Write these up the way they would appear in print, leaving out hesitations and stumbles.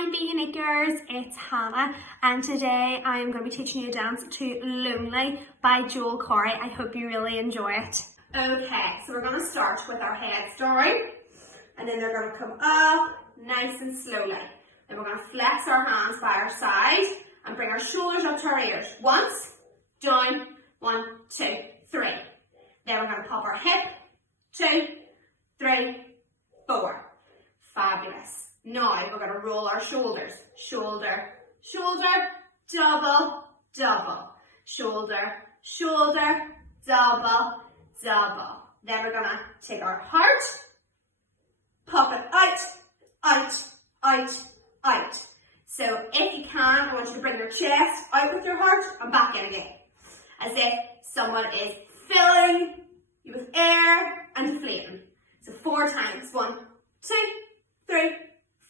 Hi Beginnickers, it's Hannah and today I am going to be teaching you a dance to Lonely by Joel Corry. I hope you really enjoy it. Okay, so we're going to start with our heads down and then they're going to come up nice and slowly. Then we're going to flex our hands by our side and bring our shoulders up to our ears. Once, down, 1, 2, 3. Then we're going to pop our hip, 2, 3, 4. Fabulous. Now we're going to roll our shoulders. Shoulder, shoulder, double, double. Shoulder, shoulder, double, double. Then we're going to take our heart, pop it out, out, out, out. So if you can, I want you to bring your chest out with your heart and back in again. As if someone is filling you with air and deflating. So 4 times. 1, 2, 3,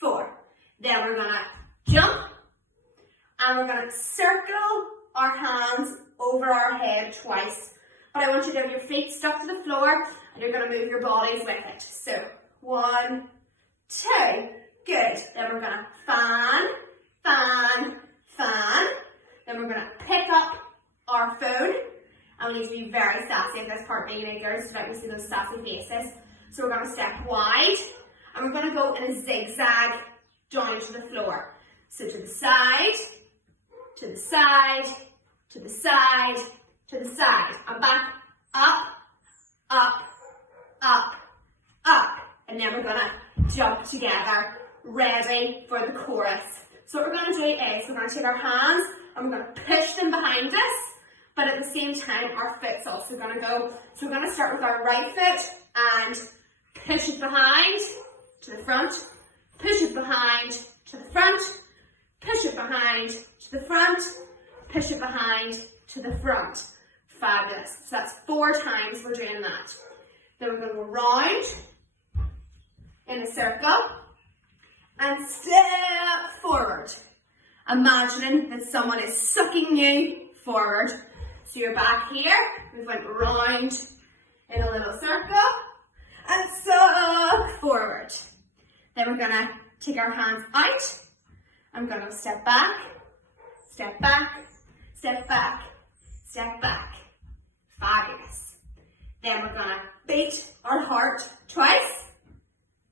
4. Then we're going to jump and we're going to circle our hands over our head twice. But I want you to have your feet stuck to the floor and you're going to move your bodies with it. So 1, 2. Good. Then we're going to fan, fan, fan. Then we're going to pick up our phone. And we need to be very sassy at this part, Beginnickers, so that we see those sassy faces. So we're going to step wide. And we're going to go in a zigzag down to the floor. So to the side, to the side, to the side, to the side. And back, up, up, up, up. And then we're going to jump together, ready for the chorus. So what we're going to do is we're going to take our hands and we're going to push them behind us. But at the same time, our foot's also going to go. So we're going to start with our right foot and push it behind, to the front, push it behind, to the front, push it behind, to the front, push it behind, to the front. Fabulous. So that's 4 times we're doing that. Then we're going to go round in a circle and step forward. Imagining that someone is sucking you forward. So you're back here, we went round in a little circle and suck forward. Then we're going to take our hands out. I'm going to step back, step back, step back, step back. Fabulous. Then we're going to beat our heart twice,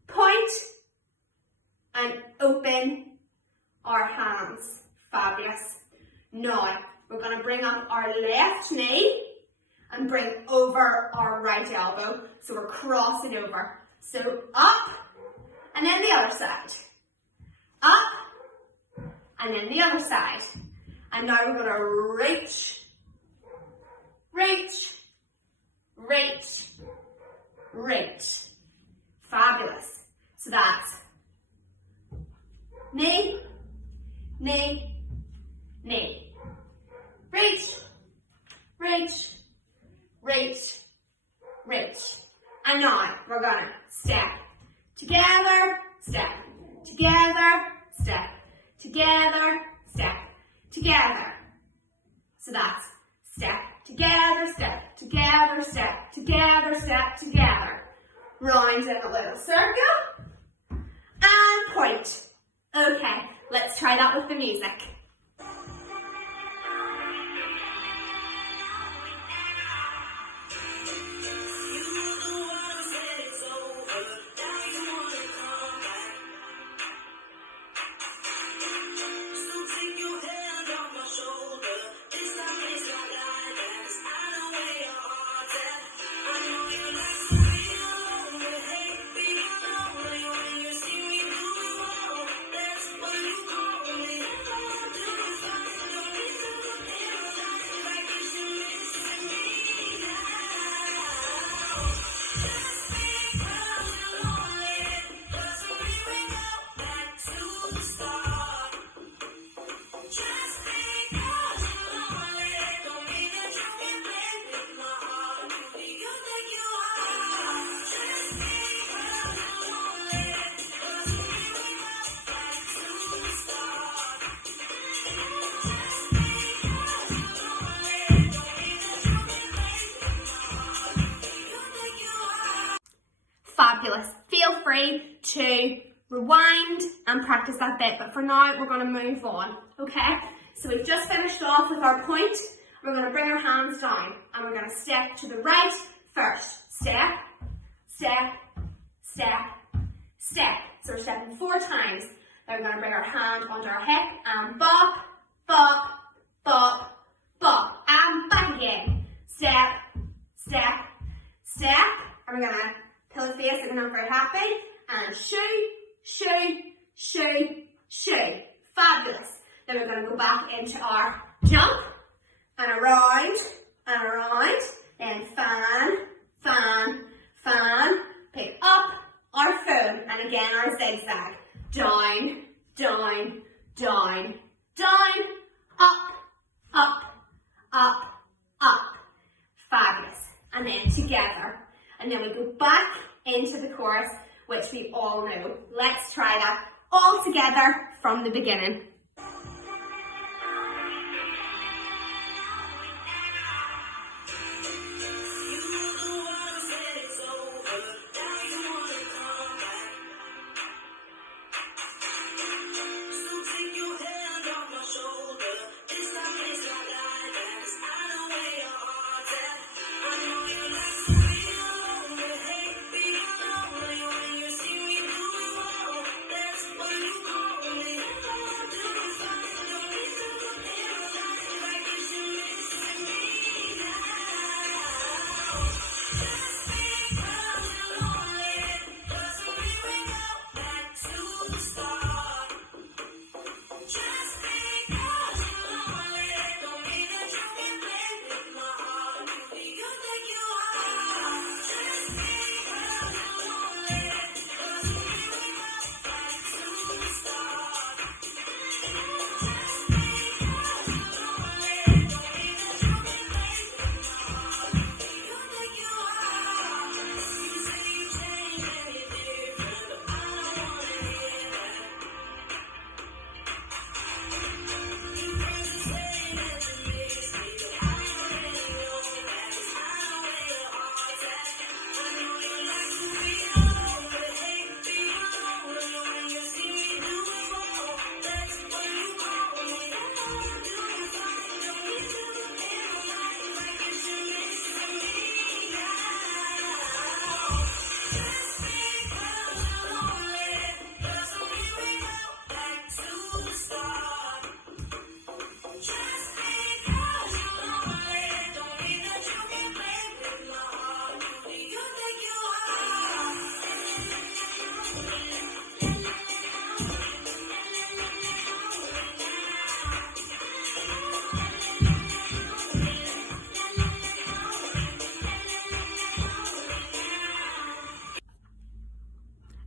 point, and open our hands. Fabulous. Now, we're going to bring up our left knee and bring over our right elbow. So we're crossing over. So up, and then the other side. Up, and then the other side. And now we're going to reach, reach, reach, reach. Fabulous. So that's knee, knee, knee. Reach, reach, reach, reach. And now we're going to step together, step, together, step, together, step, together. So that's step, together, step, together, step, together, step, together. Round in a little circle and point. Okay, let's try that with the music. and practice that bit, but for now we're going to move on, okay? So we've just finished off with our point. We're going to bring our hands down and we're going to step to the right first. Step, step, step, step. So we're stepping 4 times. Then we're going to bring our hand under our hip and bop, bop, bop, bop. And back again. Step, step, step. And we're going to pillow face if we're not very happy. And shoo, shoo, shoo, shoo. Fabulous. Then we're going to go back into our jump. And around, and around. Then fan, fan, fan. Pick up our phone. And again our zigzag. Down, down, down, down. Up, up, up, up. Fabulous. And then together. And then we go back into the chorus, which we all know. Let's try that all together from the beginning.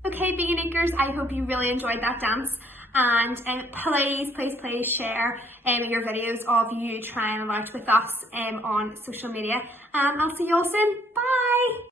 Okay, Beginacres, I hope you really enjoyed that dance, and please share your videos of you trying it out with us on social media, and I'll see you all soon. Bye!